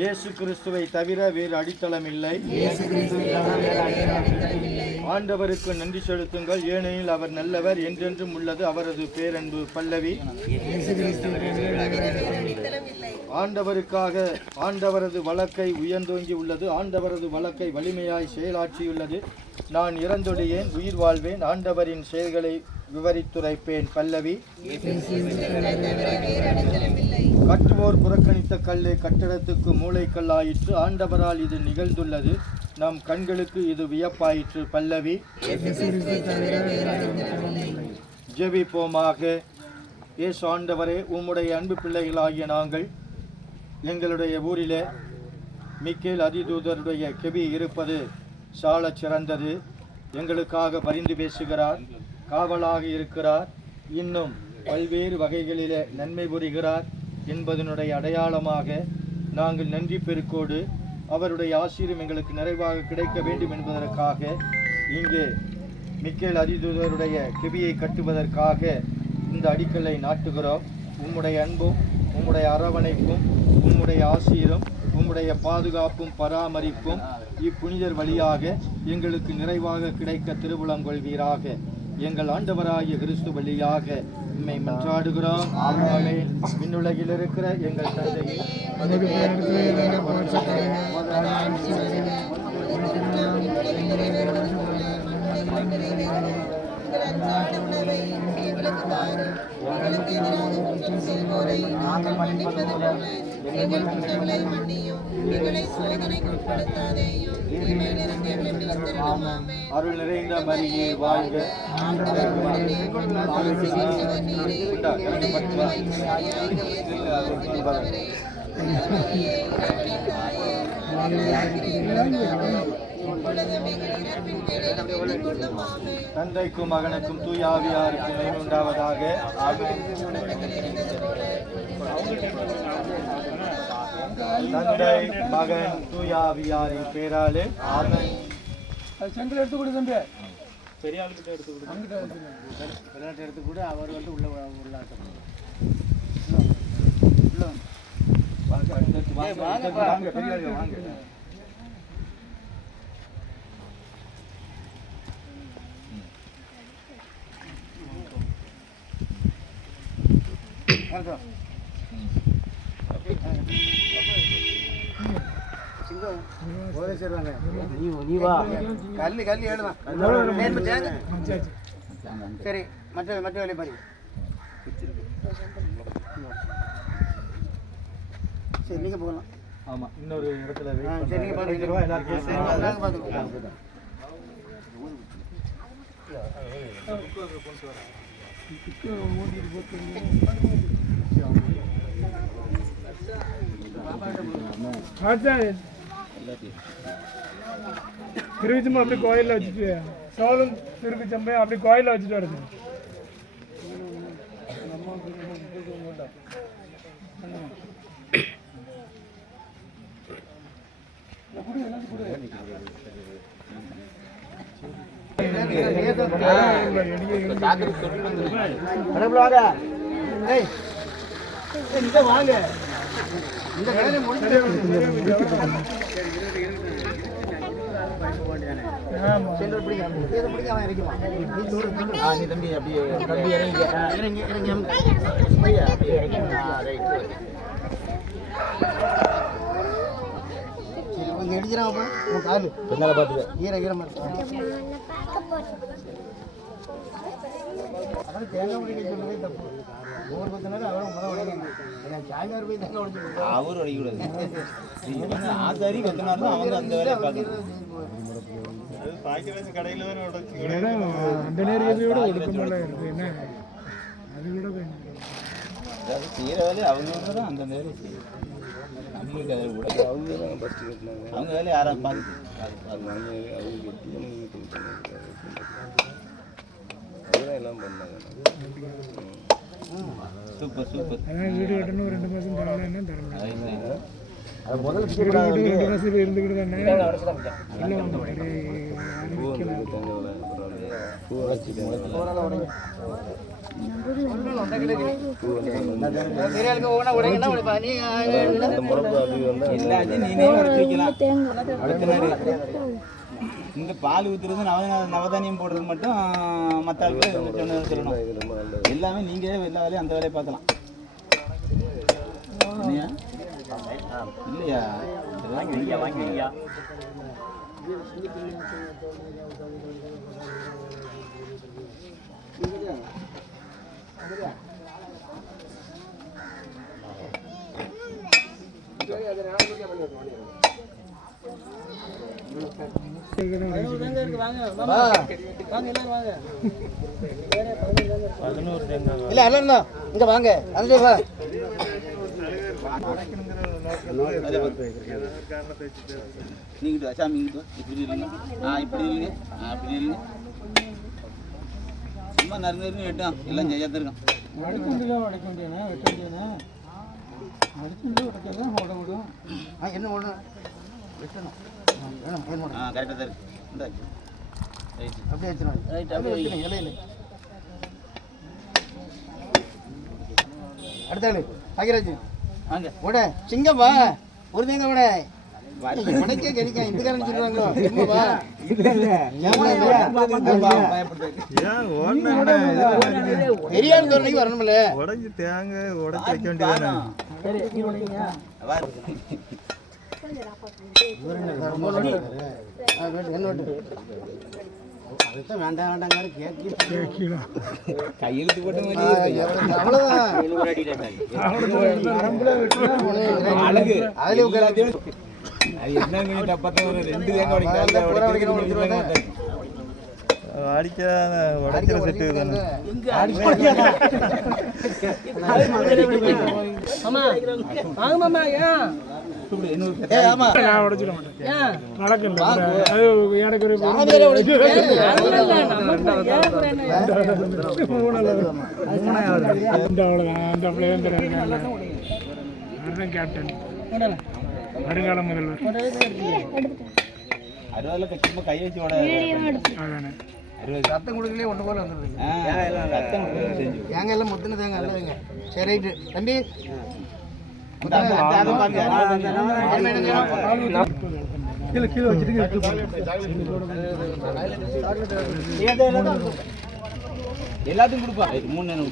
இயேசு கிறிஸ்துவை தவிர வேறு அடித்தளம் இல்லை. ஆண்டவருக்கு நன்றி செலுத்துங்கள், ஏனெனில் அவர் நல்லவர், என்றென்றும் உள்ளது அவரது பேரன்பு. பல்லவி. ஆண்டவருக்காக ஆண்டவரது வழக்கை உயர்ந்தோங்கி உள்ளது, ஆண்டவரது வழக்கை வலிமையாய் செயலாற்றியுள்ளது. நான் இறந்தொழியேன், உயிர் வாழ்வேன், ஆண்டவரின் செயல்களை விவரித்துரைப்பேன். பல்லவி. கட்டுவோர் புறக்கணித்த கல்லே கட்டடத்துக்கு மூளைக்கல்லாயிற்று, ஆண்டவரால் இது நிகழ்ந்துள்ளது, நம் கண்களுக்கு இது வியப்பாயிற்று. பல்லவி. ஜெபிப்போமாக. இயேசு ஆண்டவரே, உம்முடைய அன்பு பிள்ளைகளாகிய நாங்கள் எங்களுடைய ஊரிலே மிக்கேல் அதிதூதருடைய கெபி இருப்பது சாலச் சிறந்தது. எங்களுக்காக பரிந்து பேசுகிறார், காவலாக இருக்கிறார், இன்னும் பல்வேறு வகைகளிலே நன்மை புரிகிறார் என்பதனுடைய அடையாளமாக நாங்கள் நன்றி பெருக்கோடு அவருடைய ஆசீர்வாதம் எங்களுக்கு நிறைவாக கிடைக்க வேண்டும் என்பதற்காக இங்கே மிக்கேல் அதிதூதருடைய கெபியை கட்டுவதற்காக இந்த அடிக்கல்லை நாட்டுகிறோம். உம்முடைய அன்பும் உம்முடைய அரவணைப்பும் உம்முடைய ஆசீரும் உம்முடைய பாதுகாப்பும் பராமரிப்பும் இப்புனிதர் வழியாக எங்களுக்கு நிறைவாக கிடைக்க திருவுளம் கொள்வீராக. எங்கள் ஆண்டவராகிய கிறிஸ்து வழியாக உம்மை மன்றாடுகிறோம். ஆமென். விண்ணுலகில் இருக்கிற எங்கள் தந்தையே, அருள் நிறைந்த மரியே வாழ்க. தந்தைக்கும் மகனுக்கும் தூய ஆவியாருக்கும் நன்மை உண்டாவதாக. தந்தை மகன் தூய ஆவியாரின் பேராலே ஆமென். செங்கல் எடுத்து கொடு தம்பி, பெரிய ஆளுக்கிட்ட எடுத்து கொடு, விளையாட்டு எடுத்து கூட அவர் வந்து உள்ள உள்ளாட்டம் வாங்க பெரிய ஆளு வாங்க. சரி, மற்ற வேலை பாருங்க. சரி, நீங்க போகலாம். ஆமா, இன்னொரு இடத்துல சரி, நீங்க பாருங்க. எல்லாரும் பார்த்துக்கோங்க. திருவிச்சம்பா அப்படி கோயிலில் வச்சுட்டு சோளம் திருவிச்சம்பை அப்படி கோயிலில் வச்சுட்டு வருது. வாங்க இந்த கடையில முடிச்சு அவர் அடிக்கூடாது. ஆதாரி கொத்தனார் தான் அவங்க அந்த வேலையை பார்க்கணும். அந்த நேரத்தோட ஒடுக்கமெல்லாம் இருக்கு. என்ன அது கூட அதாவது செய்கிற வேலையை அவங்க தான் அந்த நேரம் செய்யும். நம்மளுக்கு அதை கூட அவங்க வேலையை யாரும் பார்த்து எல்லாம் பண்ணாங்க. Super super. வீடு கட்டணும் 2 மாதம் தரலாம் தரலாம். அது முதல்ல 2 மாதம் இருந்துக்கிட்டு தானே. எல்லாத்தையும் நீனே உடச்சி வைக்கலாம். இங்கே பால் ஊற்றுறது நவதானியம் போடுறது மட்டும் மற்ற ஆளுக்கு சொல்லணும். எல்லாமே நீங்கள் எல்லா வேலையும் அந்த வேலையை பார்க்கலாம். இல்லையா வாங்கியா இல்ல அல்ல இங்க வாங்க அது வா நீங்கிட்டு வா சாமி இங்கிட்டு வா இப்படி இருங்க இப்படி இருங்க அப்படி இருங்க சும்மா நறுங்க வெட்டும் எல்லாம் ஜெயாத்தான் இருக்கான் வடக்க முடியாண்ணா வெட்ட முடியாண்ணா அடுத்து வடக்கதான் ஓட விடும் என்ன ஓடணும் வெட்டணும் கரெக்டாக தான் இருக்கு அப்படியே வச்சிடும் ரைட் அப்படியே இலையில அடுத்தாள் பாக்கியராஜ் வாங்க ஓட சிங்கம் வா ஒரு தேங்க ஓட உனக்கே கிடைக்கும் இந்துக்காரன் சொல்லுவாங்க பெரியார் தோரணைக்கு வரணும்ல உடஞ்சி தேங்க உடச்சி வைக்க வேண்டியதானே வேண்டாம் வேண்டாங்க கையெழுத்து போட்ட மாதிரி அது என்ன தப்பத்தான் வரும். 2 தேங்க உடைக்கிறாங்க. அடிக்காத உடைக்கிற செட்டு தானே கேப்டன் வருங்கால முதல்வர் அறுபதுல சும்மா கை வச்சு ஓட ரத்தம் கொடுக்கலே ஒன்று போல வந்துடுது ரத்தம் செஞ்சு தேங்காய் எல்லாம் முத்தின தேங்காய் இல்லைங்க சரி ரைட்டு தம்பி கீழே வச்சுட்டு எல்லாத்தையும் கொடுப்பா 3 நேரம்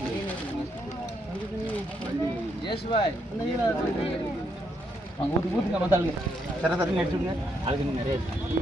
ஊற்றுங்க மத்தாளுங்க தர தரன்னு அடிச்சுடுங்க அதுக்கு நிறைய